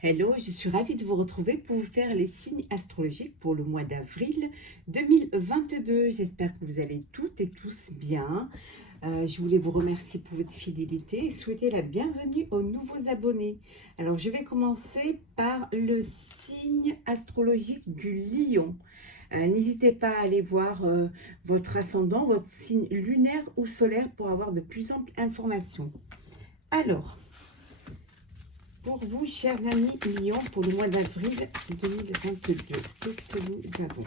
Hello, je suis ravie de vous retrouver pour vous faire les signes astrologiques pour le mois d'avril 2022. J'espère que vous allez toutes et tous bien. Je voulais vous remercier pour votre fidélité et souhaiter la bienvenue aux nouveaux abonnés. Alors, je vais commencer par le signe astrologique du lion. N'hésitez pas à aller voir votre ascendant, votre signe lunaire ou solaire pour avoir de plus amples informations. Alors, pour vous, chers amis Lion, pour le mois d'avril 2022, qu'est-ce que nous avons?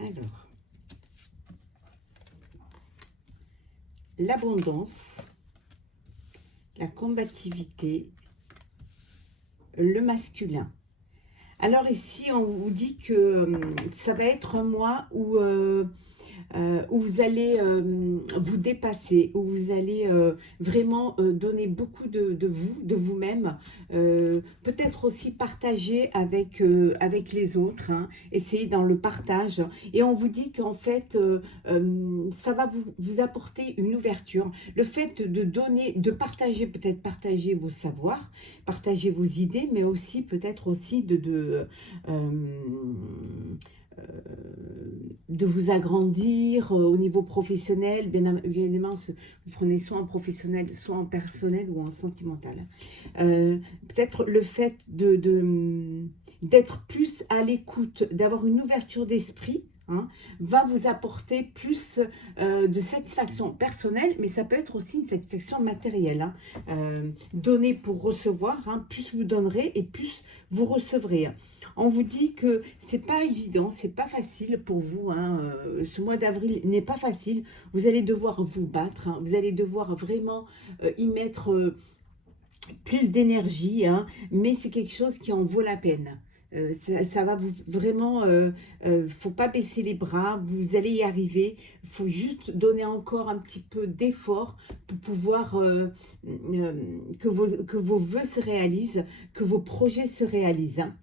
Alors, l'abondance, la combativité, le masculin. Alors ici, on vous dit que ça va être un mois où vous allez vous dépasser, où vous allez vraiment donner beaucoup de vous, de vous-même, peut-être aussi partager avec les autres, hein, essayer dans le partage. Et on vous dit qu'en fait, ça va vous apporter une ouverture. Le fait de donner, de partager, peut-être partager vos savoirs, partager vos idées, mais aussi peut-être aussi de vous agrandir au niveau professionnel. Bien évidemment, vous prenez soit en professionnel, soit en personnel ou en sentimental. Peut-être le fait d'être plus à l'écoute, d'avoir une ouverture d'esprit, hein, va vous apporter plus de satisfaction personnelle, mais ça peut être aussi une satisfaction matérielle. Hein. Donner pour recevoir, hein, plus vous donnerez et plus vous recevrez. On vous dit que c'est pas évident, c'est pas facile pour vous. Hein. Ce mois d'avril n'est pas facile. Vous allez devoir vous battre. Hein. Vous allez devoir vraiment y mettre plus d'énergie. Hein. Mais c'est quelque chose qui en vaut la peine. Ça va vous vraiment, faut pas baisser les bras, vous allez y arriver. Il faut juste donner encore un petit peu d'effort pour pouvoir que vos vœux se réalisent, que vos projets se réalisent. Hein.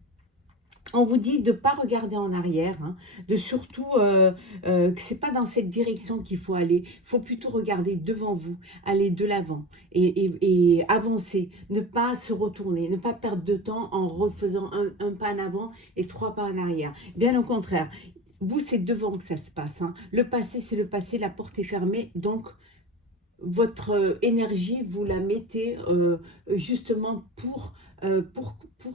On vous dit de ne pas regarder en arrière, hein, de surtout que ce n'est pas dans cette direction qu'il faut aller. Il faut plutôt regarder devant vous, aller de l'avant et avancer, ne pas se retourner, ne pas perdre de temps en refaisant un pas en avant et 3 pas en arrière. Bien au contraire, vous, c'est devant que ça se passe. Hein. Le passé, c'est le passé, la porte est fermée, donc votre énergie, vous la mettez justement pour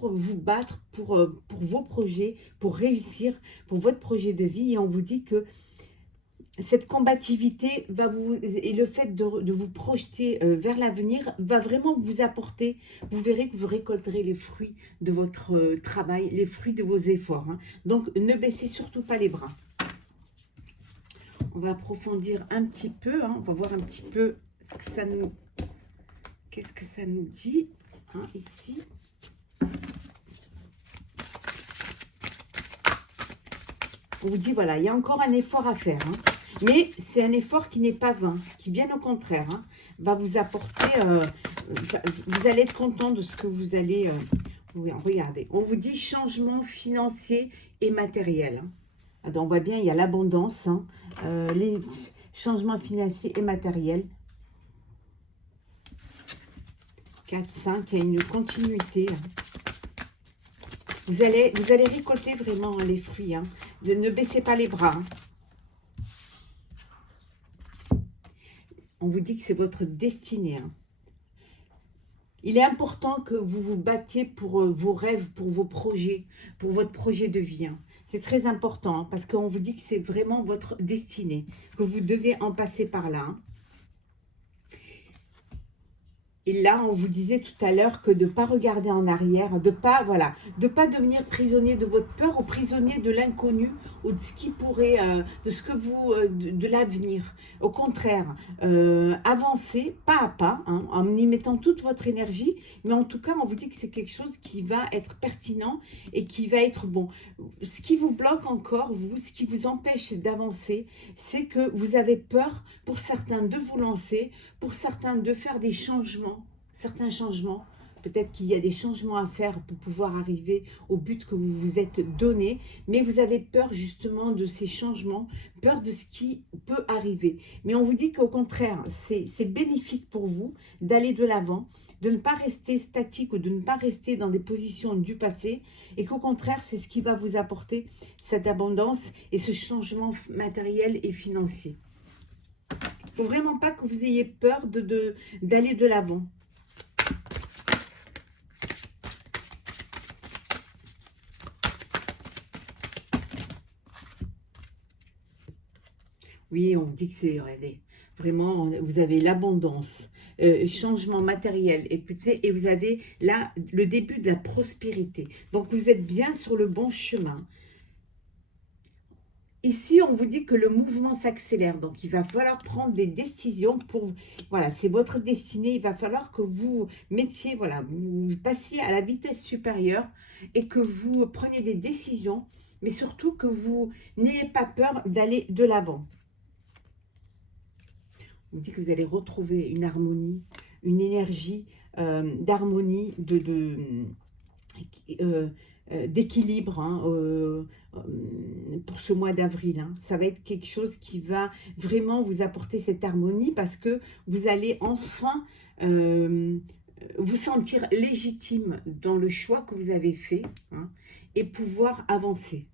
vous battre, pour vos projets, pour réussir, pour votre projet de vie. Et on vous dit que cette combativité va vous, et le fait de vous projeter vers l'avenir va vraiment vous apporter, vous verrez que vous récolterez les fruits de votre travail, les fruits de vos efforts. Hein. Donc ne baissez surtout pas les bras. On va approfondir un petit peu, hein, on va voir un petit peu ce que ça nous, qu'est-ce que ça nous dit, hein, ici. On vous dit, voilà, il y a encore un effort à faire, hein, mais c'est un effort qui n'est pas vain, qui bien au contraire, hein, va vous apporter, vous allez être content de ce que vous allez, regardez, on vous dit changement financier et matériel, hein. Donc, on voit bien, il y a l'abondance, hein, les changements financiers et matériels. 4, 5, il y a une continuité. Hein. Vous allez récolter vraiment les fruits. Hein. Ne baissez pas les bras. Hein. On vous dit que c'est votre destinée. Hein. Il est important que vous vous battiez pour vos rêves, pour vos projets, pour votre projet de vie. Hein. C'est très important hein, parce qu'on vous dit que c'est vraiment votre destinée, que vous devez en passer par là. Hein. Et là, on vous disait tout à l'heure que de ne pas regarder en arrière, de pas devenir prisonnier de votre peur ou prisonnier de l'inconnu ou de ce qui pourrait, de ce que vous, de l'avenir. Au contraire, avancez pas à pas, hein, en y mettant toute votre énergie, mais en tout cas, on vous dit que c'est quelque chose qui va être pertinent et qui va être bon. Ce qui vous bloque encore, vous, ce qui vous empêche d'avancer, c'est que vous avez peur, pour certains, de vous lancer, pour certains, de faire des changements, certains changements, Peut-être qu'il y a des changements à faire pour pouvoir arriver au but que vous vous êtes donné, mais vous avez peur justement de ces changements, peur de ce qui peut arriver. Mais on vous dit qu'au contraire, c'est bénéfique pour vous d'aller de l'avant, de ne pas rester statique ou de ne pas rester dans des positions du passé, et qu'au contraire, c'est ce qui va vous apporter cette abondance et ce changement matériel et financier. Il ne faut vraiment pas que vous ayez peur d'aller de l'avant. Oui, on dit que c'est, regardez, vraiment, vous avez l'abondance, changement matériel, et vous avez là le début de la prospérité. Donc, vous êtes bien sur le bon chemin. Ici, on vous dit que le mouvement s'accélère, donc il va falloir prendre des décisions pour, voilà, c'est votre destinée, il va falloir que vous mettiez, voilà, vous passiez à la vitesse supérieure et que vous preniez des décisions, mais surtout que vous n'ayez pas peur d'aller de l'avant. On dit que vous allez retrouver une harmonie, une énergie d'harmonie, d'équilibre pour ce mois d'avril. Hein. Ça va être quelque chose qui va vraiment vous apporter cette harmonie parce que vous allez enfin vous sentir légitime dans le choix que vous avez fait et pouvoir avancer.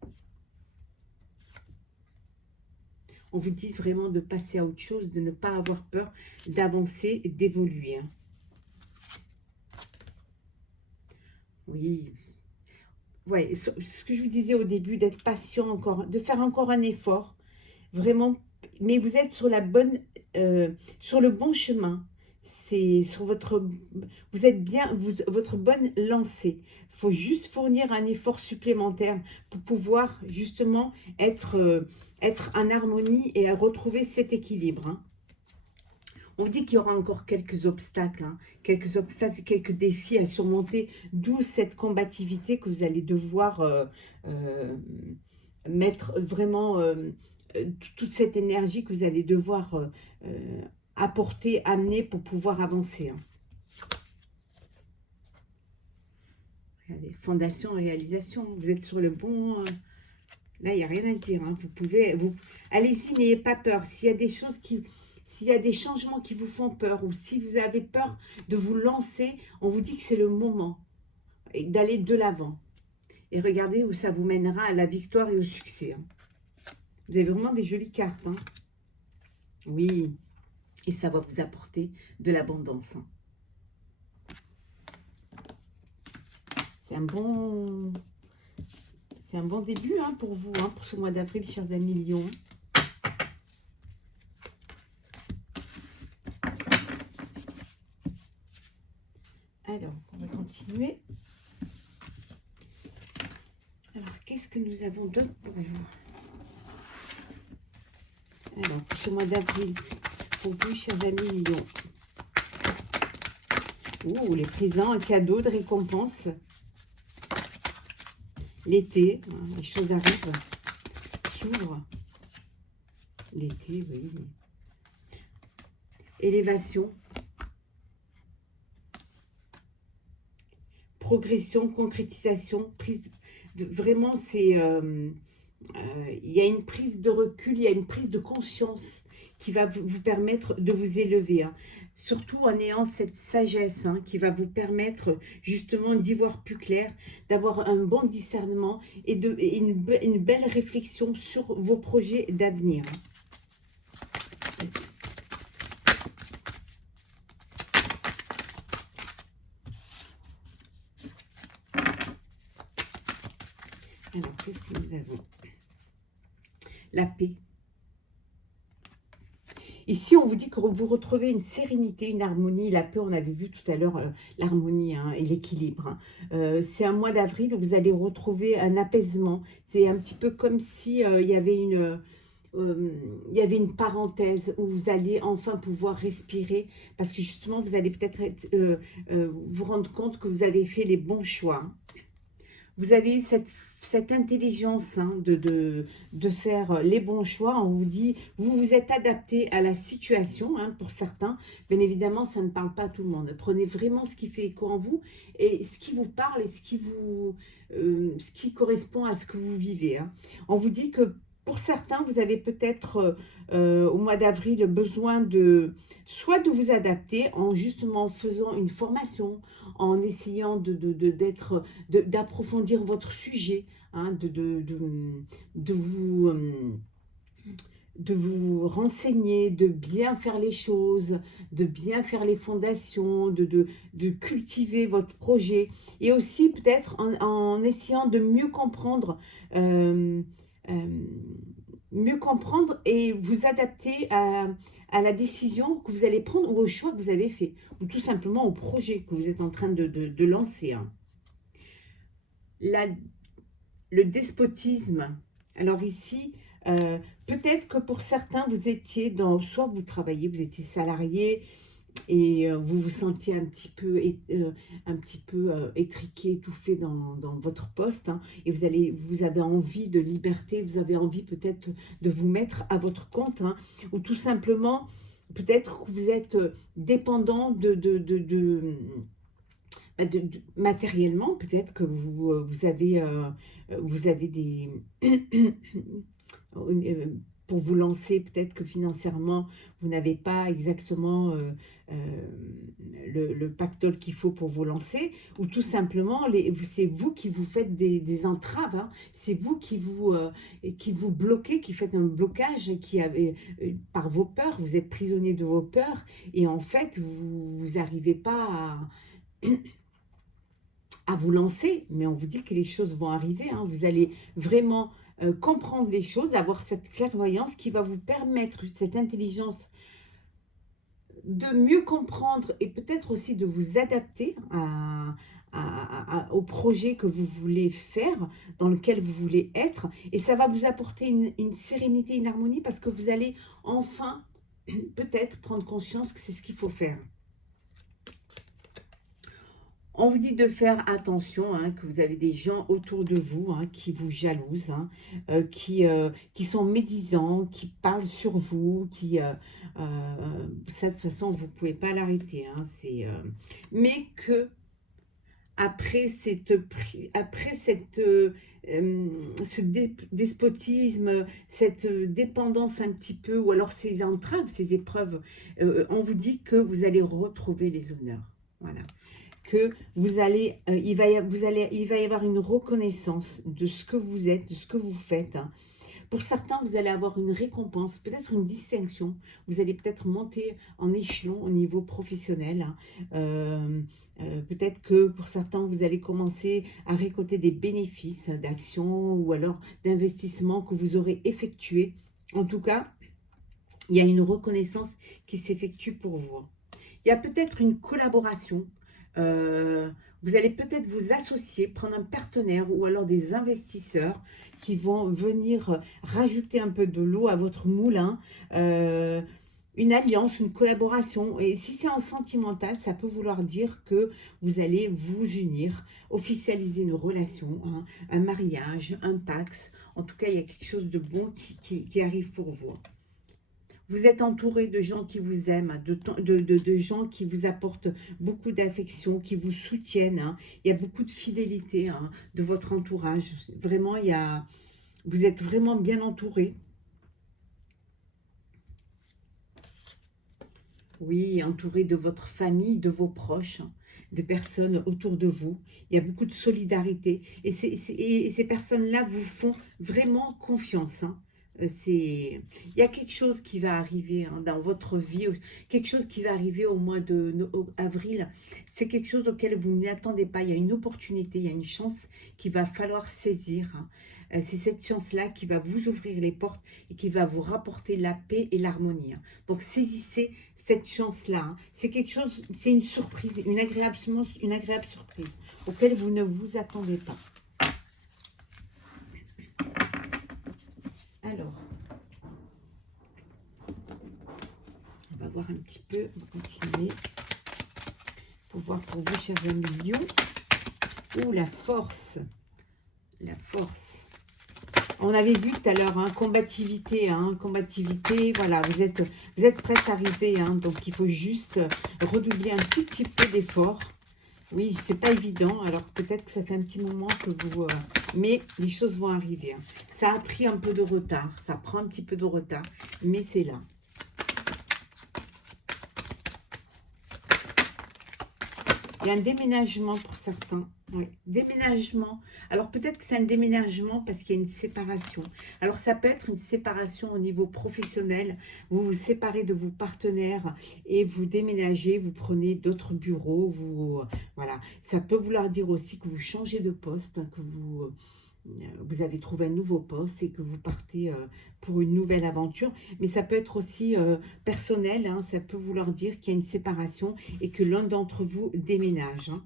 On vous dit vraiment de passer à autre chose, de ne pas avoir peur d'avancer et d'évoluer. Hein. Oui. Ouais, ce que je vous disais au début, d'être patient encore, de faire encore un effort, vraiment. Mais vous êtes sur la bonne, sur le bon chemin. C'est sur vous êtes bien, votre bonne lancée. Il faut juste fournir un effort supplémentaire pour pouvoir justement être en harmonie et à retrouver cet équilibre. Hein. On vous dit qu'il y aura encore quelques obstacles, quelques défis à surmonter, d'où cette combativité que vous allez devoir mettre vraiment, toute cette énergie que vous allez devoir apporter, amener pour pouvoir avancer. Hein. Regardez, fondation, réalisation, vous êtes sur le bon... là, il n'y a rien à dire. Hein. Allez-y, n'ayez pas peur. S'il y a des choses s'il y a des changements qui vous font peur ou si vous avez peur de vous lancer, on vous dit que c'est le moment d'aller de l'avant. Et regardez où ça vous mènera à la victoire et au succès. Hein. Vous avez vraiment des jolies cartes. Hein. Oui, et ça va vous apporter de l'abondance. Hein. C'est un bon début hein, pour vous, hein, pour ce mois d'avril, chers amis Lion. Alors, on va continuer. Alors, qu'est-ce que nous avons d'autre pour vous? Alors, pour ce mois d'avril, pour vous, chers amis Lion. Oh, les présents, un cadeau de récompense. L'été, hein, les choses arrivent, s'ouvrent. L'été, oui. Élévation. Progression, concrétisation, prise de, vraiment c'est il y a une prise de recul, il y a une prise de conscience qui va vous permettre de vous élever, hein. Surtout en ayant cette sagesse hein, qui va vous permettre justement d'y voir plus clair, d'avoir un bon discernement et une belle réflexion sur vos projets d'avenir. Alors, qu'est-ce que nous avons? La paix. Ici, on vous dit que vous retrouvez une sérénité, une harmonie. La paix, on avait vu tout à l'heure l'harmonie hein, et l'équilibre. Hein. C'est un mois d'avril où vous allez retrouver un apaisement. C'est un petit peu comme si il y avait une parenthèse où vous allez enfin pouvoir respirer parce que justement, vous allez peut-être vous rendre compte que vous avez fait les bons choix. Hein. vous avez eu cette intelligence hein, de faire les bons choix. On vous dit, vous vous êtes adapté à la situation, hein, pour certains. Bien évidemment, ça ne parle pas à tout le monde. Prenez vraiment ce qui fait écho en vous et ce qui vous parle et ce qui correspond à ce que vous vivez. Hein. On vous dit que pour certains, vous avez peut-être au mois d'avril besoin soit de vous adapter en justement faisant une formation, en essayant d'approfondir votre sujet, hein, de vous renseigner, de bien faire les choses, de bien faire les fondations, de cultiver votre projet et aussi peut-être en essayant de euh, euh, mieux comprendre et vous adapter à la décision que vous allez prendre ou au choix que vous avez fait ou tout simplement au projet que vous êtes en train de lancer. Hein. Le despotisme, alors ici, peut-être que pour certains, vous étiez soit vous travaillez, vous étiez salarié et vous vous sentiez un petit peu étriqué, étouffé dans votre poste hein, et vous avez envie de liberté, vous avez envie peut-être de vous mettre à votre compte hein, ou tout simplement, peut-être que vous êtes dépendant matériellement, peut-être que vous avez des... pour vous lancer, peut-être que financièrement, vous n'avez pas exactement le pactole qu'il faut pour vous lancer, ou tout simplement, c'est vous qui vous faites des entraves, hein. C'est vous qui vous bloquez, qui faites un blocage, par vos peurs, vous êtes prisonnier de vos peurs, et en fait, vous n'arrivez pas à vous lancer, mais on vous dit que les choses vont arriver, hein. Vous allez vraiment comprendre les choses, avoir cette clairvoyance qui va vous permettre, cette intelligence, de mieux comprendre et peut-être aussi de vous adapter au projet que vous voulez faire, dans lequel vous voulez être. Et ça va vous apporter une sérénité, une harmonie, parce que vous allez enfin peut-être prendre conscience que c'est ce qu'il faut faire. On vous dit de faire attention, hein, que vous avez des gens autour de vous hein, qui vous jalousent, hein, qui sont médisants, qui parlent sur vous, ça, de toute façon, vous ne pouvez pas l'arrêter. Hein, mais que ce despotisme, cette dépendance un petit peu, ou alors ces entraves, ces épreuves, on vous dit que vous allez retrouver les honneurs. Voilà. Que il va y avoir une reconnaissance de ce que vous êtes, de ce que vous faites. Hein. Pour certains, vous allez avoir une récompense, peut-être une distinction. Vous allez peut-être monter en échelon au niveau professionnel. Hein. Peut-être que pour certains, vous allez commencer à récolter des bénéfices d'actions ou alors d'investissements que vous aurez effectués. En tout cas, il y a une reconnaissance qui s'effectue pour vous. Il y a peut-être une collaboration. Vous allez peut-être vous associer, prendre un partenaire ou alors des investisseurs qui vont venir rajouter un peu de l'eau à votre moulin, une alliance, une collaboration. Et si c'est en sentimental, ça peut vouloir dire que vous allez vous unir, officialiser une relation, hein, un mariage, un pax. En tout cas, il y a quelque chose de bon qui arrive pour vous. Vous êtes entouré de gens qui vous aiment, de gens qui vous apportent beaucoup d'affection, qui vous soutiennent. Hein. Il y a beaucoup de fidélité hein, de votre entourage. Vraiment, vous êtes vraiment bien entouré. Oui, entouré de votre famille, de vos proches, hein, de personnes autour de vous. Il y a beaucoup de solidarité. Et ces personnes-là vous font vraiment confiance. Hein. Il y a quelque chose qui va arriver hein, dans votre vie, quelque chose qui va arriver au mois d'avril. C'est quelque chose auquel vous ne l'attendez pas. Il y a une opportunité, il y a une chance qu'il va falloir saisir. Hein. C'est cette chance-là qui va vous ouvrir les portes et qui va vous rapporter la paix et l'harmonie. Hein. Donc saisissez cette chance-là. Hein. C'est quelque chose, c'est une surprise, une agréable surprise auquel vous ne vous attendez pas. Alors, on va voir un petit peu, on va continuer pour voir pour vous, chers amis lions. Ouh, la force. La force. On avait vu tout à l'heure, hein, combativité, combativité, voilà, vous êtes prête à arriver, hein, donc il faut juste redoubler un tout petit peu d'efforts. Oui, c'est pas évident, alors peut-être que ça fait un petit moment que vous... mais les choses vont arriver. Hein. Ça a pris un peu de retard, ça prend un petit peu de retard, mais c'est là. Il y a un déménagement pour certains. Oui, déménagement. Alors peut-être que c'est un déménagement parce qu'il y a une séparation. Alors ça peut être une séparation au niveau professionnel. Vous vous séparez de vos partenaires et vous déménagez, vous prenez d'autres bureaux. Voilà. Ça peut vouloir dire aussi que vous changez de poste, que vous avez trouvé un nouveau poste et que vous partez pour une nouvelle aventure. Mais ça peut être aussi personnel, hein, ça peut vouloir dire qu'il y a une séparation et que l'un d'entre vous déménage. Hein.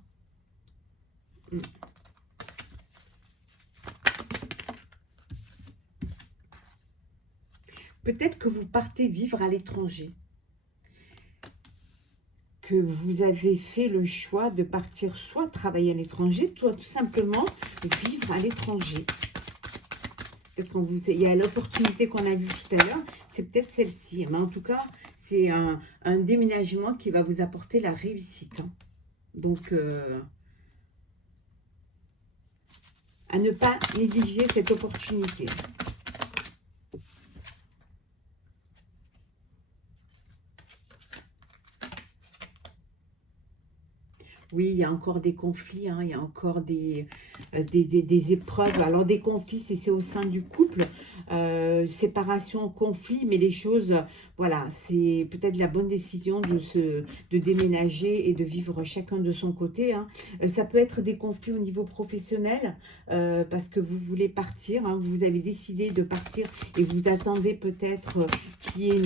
Peut-être que vous partez vivre à l'étranger. Que vous avez fait le choix de partir soit travailler à l'étranger, soit tout simplement vivre à l'étranger. Il y a l'opportunité qu'on a vue tout à l'heure, c'est peut-être celle-ci. Mais en tout cas, c'est un déménagement qui va vous apporter la réussite. Hein. Donc, à ne pas négliger cette opportunité. Oui, il y a encore des conflits, hein, il y a encore des épreuves. Alors, des conflits, c'est au sein du couple, séparation, conflit, mais les choses, voilà, c'est peut-être la bonne décision de déménager et de vivre chacun de son côté. Hein. Ça peut être des conflits au niveau professionnel, parce que vous voulez partir, hein, vous avez décidé de partir et vous attendez peut-être qu'il y ait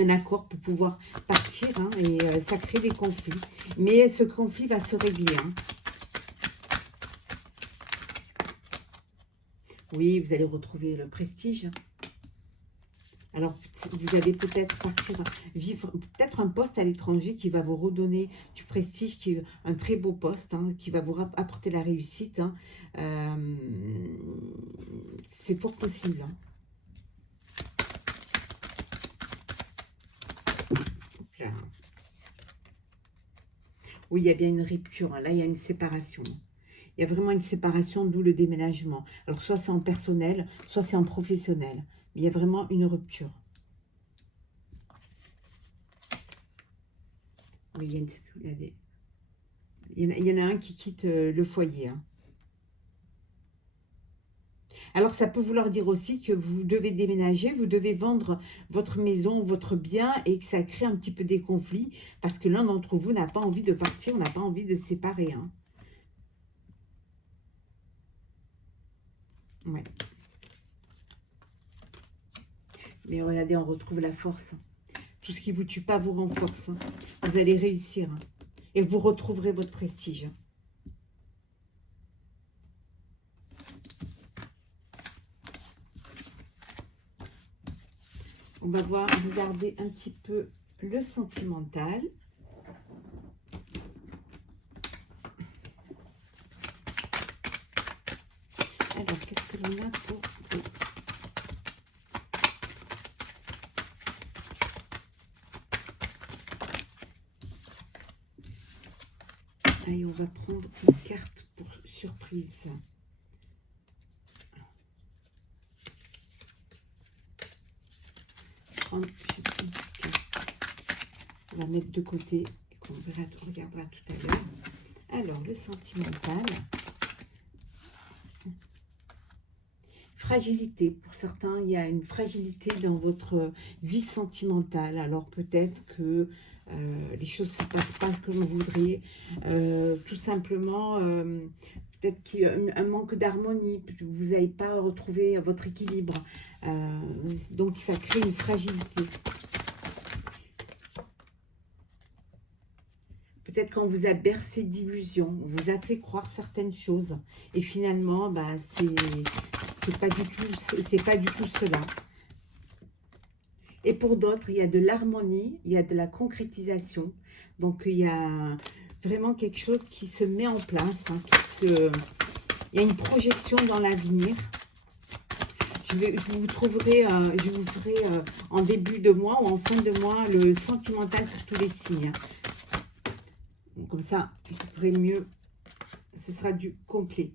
un accord pour pouvoir partir, hein, et ça crée des conflits. Mais ce conflit va se régler. Hein. Oui, vous allez retrouver le prestige. Alors, vous allez peut-être partir vivre, peut-être un poste à l'étranger qui va vous redonner du prestige, qui est un très beau poste, hein, qui va vous apporter la réussite. Hein. C'est fort possible. Hein. Là. Oui, il y a bien une rupture. Hein. Là, il y a une séparation. Il y a vraiment une séparation, d'où le déménagement. Alors, soit c'est en personnel, soit c'est en professionnel. Mais il y a vraiment une rupture. Oui, il y en a un qui quitte le foyer. Hein. Alors, ça peut vouloir dire aussi que vous devez déménager, vous devez vendre votre maison, votre bien, et que ça crée un petit peu des conflits, parce que l'un d'entre vous n'a pas envie de partir, n'a pas envie de se séparer. Hein. Ouais. Mais regardez, on retrouve la force. Tout ce qui ne vous tue pas vous renforce. Hein. Vous allez réussir. Hein. Et vous retrouverez votre prestige. On va regarder un petit peu le sentimental. Alors, qu'est-ce que l'on a pour vous? Allez, on va prendre une carte pour surprise. On va mettre de côté et qu'on regardera tout à l'heure. Alors, le sentimental. Fragilité. Pour certains, il y a une fragilité dans votre vie sentimentale. Alors, peut-être que les choses ne se passent pas comme vous voudriez. Tout simplement, peut-être qu'il y a un manque d'harmonie. Vous n'avez pas retrouvé votre équilibre. Donc, ça crée une fragilité. Peut-être qu'on vous a bercé d'illusions, on vous a fait croire certaines choses. Et finalement, bah, c'est pas du tout cela. Et pour d'autres, il y a de l'harmonie, il y a de la concrétisation. Donc, il y a vraiment quelque chose qui se met en place, hein, il y a une projection dans l'avenir. Vous trouverez, je vous ferai en début de mois ou en fin de mois le sentimental pour tous les signes. Donc, comme ça, vous pourrez mieux, ce sera du complet.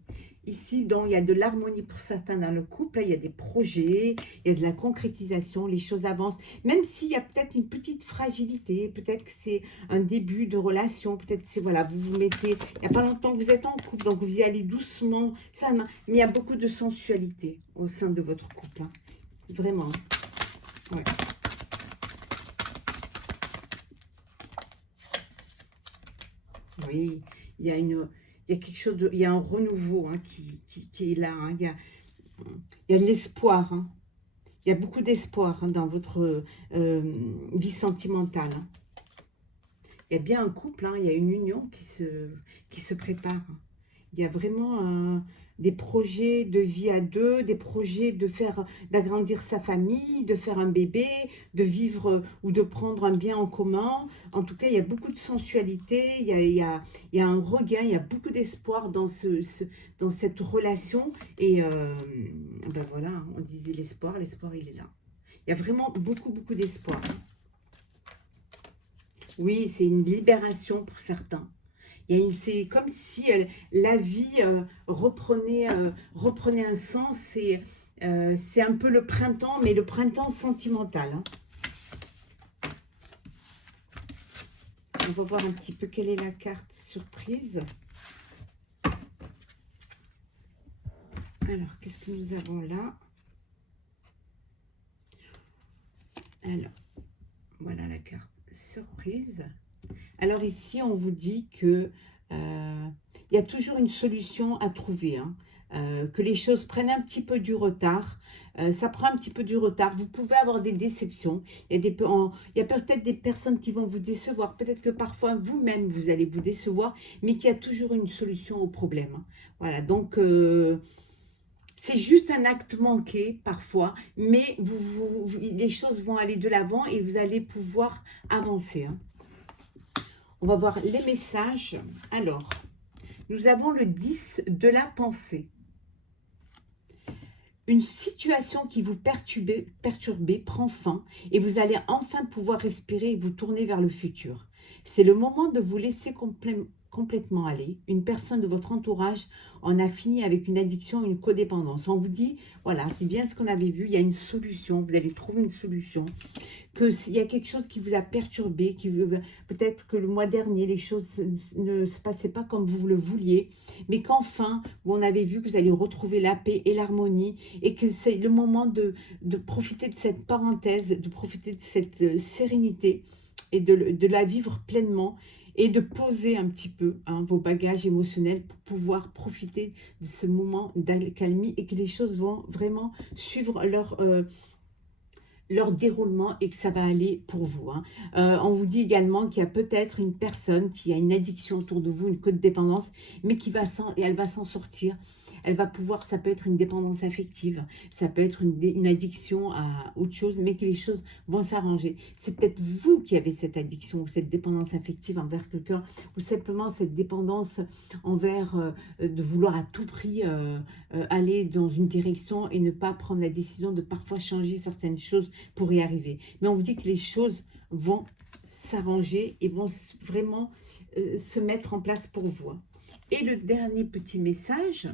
Ici, donc, il y a de l'harmonie pour certains dans le couple. Là, il y a des projets, il y a de la concrétisation, les choses avancent. Même s'il y a peut-être une petite fragilité, peut-être que c'est un début de relation, peut-être c'est, voilà, vous vous mettez, il n'y a pas longtemps que vous êtes en couple, donc vous y allez doucement, ça, mais il y a beaucoup de sensualité au sein de votre couple, hein. Vraiment. Ouais. Oui, il y a une... Il y a quelque chose de, il y a un renouveau, hein, qui est là, hein. Il y a de l'espoir, hein. Il y a beaucoup d'espoir, hein, dans votre vie sentimentale, hein. Il y a bien un couple, hein, il y a une union qui se prépare. Il y a vraiment des projets de vie à deux, des projets d'agrandir sa famille, de faire un bébé, de vivre ou de prendre un bien en commun. En tout cas, il y a beaucoup de sensualité, il y a un regain, il y a beaucoup d'espoir dans dans cette relation. Et ben voilà, on disait l'espoir il est là. Il y a vraiment beaucoup, beaucoup d'espoir. Oui, c'est une libération pour certains. C'est comme si la vie reprenait un sens. C'est un peu le printemps, mais le printemps sentimental, hein. On va voir un petit peu quelle est la carte surprise. Alors, qu'est-ce que nous avons là? Alors, voilà la carte surprise. Alors ici, on vous dit que il y a toujours une solution à trouver, hein. Que les choses prennent un petit peu du retard. Ça prend un petit peu du retard. Vous pouvez avoir des déceptions. Il y a peut-être des personnes qui vont vous décevoir. Peut-être que parfois, vous-même, vous allez vous décevoir, mais qu'il y a toujours une solution au problème, hein. Voilà, donc... c'est juste un acte manqué parfois, mais les choses vont aller de l'avant et vous allez pouvoir avancer, hein. On va voir les messages. Alors, nous avons le 10 de la pensée. Une situation qui vous perturbait prend fin et vous allez enfin pouvoir respirer et vous tourner vers le futur. C'est le moment de vous laisser complètement aller. Une personne de votre entourage en a fini avec une addiction, une codépendance. On vous dit, voilà, c'est bien ce qu'on avait vu, il y a une solution, vous allez trouver une solution. Il y a quelque chose qui vous a perturbé, peut-être que le mois dernier, les choses ne se passaient pas comme vous le vouliez, mais qu'enfin, on avait vu que vous allez retrouver la paix et l'harmonie, et que c'est le moment de profiter de cette parenthèse, de profiter de cette sérénité, et de la vivre pleinement, et de poser un petit peu, hein, vos bagages émotionnels pour pouvoir profiter de ce moment d'accalmie, et que les choses vont vraiment suivre leur déroulement et que ça va aller pour vous, hein. On vous dit également qu'il y a peut-être une personne qui a une addiction autour de vous, une codépendance, mais elle va s'en sortir. Elle va pouvoir, ça peut être une dépendance affective, ça peut être une addiction à autre chose, mais que les choses vont s'arranger. C'est peut-être vous qui avez cette addiction ou cette dépendance affective envers quelqu'un, ou simplement cette dépendance envers de vouloir à tout prix aller dans une direction et ne pas prendre la décision de parfois changer certaines choses pour y arriver. Mais on vous dit que les choses vont s'arranger et vont vraiment se mettre en place pour vous. Et le dernier petit message: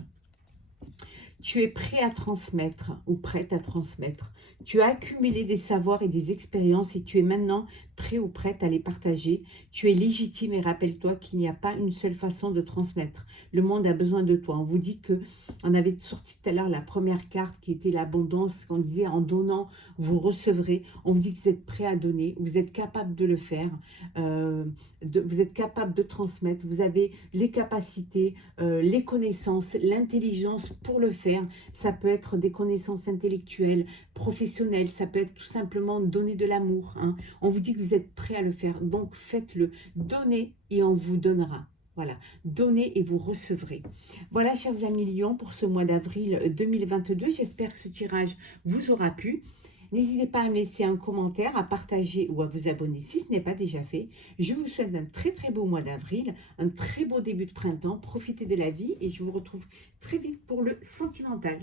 tu es prêt à transmettre ou prête à transmettre. Tu as accumulé des savoirs et des expériences et tu es maintenant prêt ou prête à les partager. Tu es légitime et rappelle-toi qu'il n'y a pas une seule façon de transmettre. Le monde a besoin de toi. On vous dit que, on avait sorti tout à l'heure la première carte qui était l'abondance, qu'on disait en donnant, vous recevrez. On vous dit que vous êtes prêt à donner, vous êtes capable de le faire, vous êtes capable de transmettre, vous avez les capacités, les connaissances, l'intelligence pour le faire. Ça peut être des connaissances intellectuelles, professionnelles, ça peut être tout simplement donner de l'amour, hein. On vous dit que vous êtes prêt à le faire, donc faites-le. Donnez et on vous donnera. Voilà, donnez et vous recevrez. Voilà, chers amis Lions, pour ce mois d'avril 2022. J'espère que ce tirage vous aura plu. N'hésitez pas à me laisser un commentaire, à partager ou à vous abonner si ce n'est pas déjà fait. Je vous souhaite un très très beau mois d'avril, un très beau début de printemps. Profitez de la vie et je vous retrouve très vite pour le sentimental.